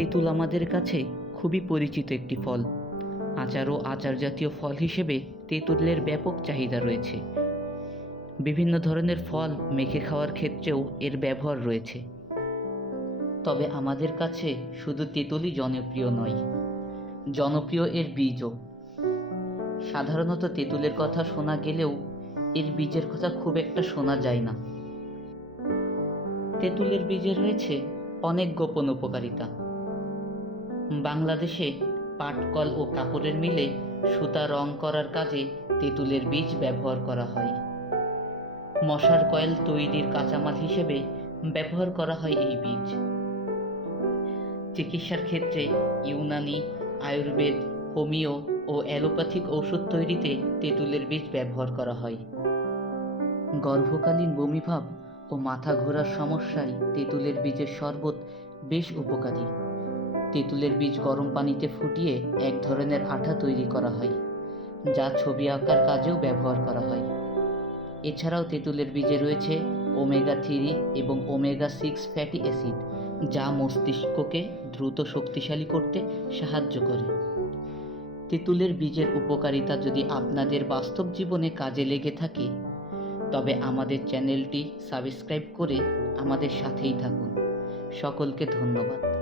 তেঁতুল আমাদের কাছে খুবই পরিচিত একটি ফল। আচার ও আচার জাতীয় ফল হিসেবে তেঁতুলের ব্যাপক চাহিদা রয়েছে। বিভিন্ন ধরনের ফল মেখে খাওয়ার ক্ষেত্রেও এর ব্যবহার রয়েছে। তবে আমাদের কাছে শুধু তেঁতুলই জনপ্রিয় নয়, জনপ্রিয় এর বীজও। সাধারণত তেঁতুলের কথা শোনা গেলেও এর বীজের কথা খুব একটা শোনা যায় না। তেঁতুলের বীজে রয়েছে অনেক গোপন উপকারিতা। বাংলাদেশে পাটকল ও কাপড়ের মিলে সুতা রং করার কাজে তেঁতুলের বীজ ব্যবহার করা হয়। মশার কয়েল তৈরির কাঁচামাল হিসেবে ব্যবহার করা হয় এই বীজ। চিকিৎসার ক্ষেত্রে ইউনানি, আয়ুর্বেদ, হোমিও ও অ্যালোপ্যাথিক ঔষধ তৈরিতে তেঁতুলের বীজ ব্যবহার করা হয়। গর্ভকালীন বমিভাব ও মাথা ঘোরার সমস্যায় তেঁতুলের বীজের শরবত বেশ উপকারী। তেঁতুলের বীজ গরম পানিতে ফুটিয়ে এক ধরনের আঠা তৈরি করা হয়, যা ছবি আঁকার কাজেও ব্যবহার করা হয়। এছাড়াও তেঁতুলের বীজে রয়েছে ওমেগা থ্রি এবং ওমেগা সিক্স ফ্যাটি অ্যাসিড যা মস্তিষ্ককে দ্রুত শক্তিশালী করতে সাহায্য করে। তেঁতুলের বীজের উপকারিতা যদি আপনাদের বাস্তব জীবনে কাজে লেগে থাকে, তবে আমাদের চ্যানেলটি সাবস্ক্রাইব করে আমাদের সাথেই থাকুন। সকলকে ধন্যবাদ।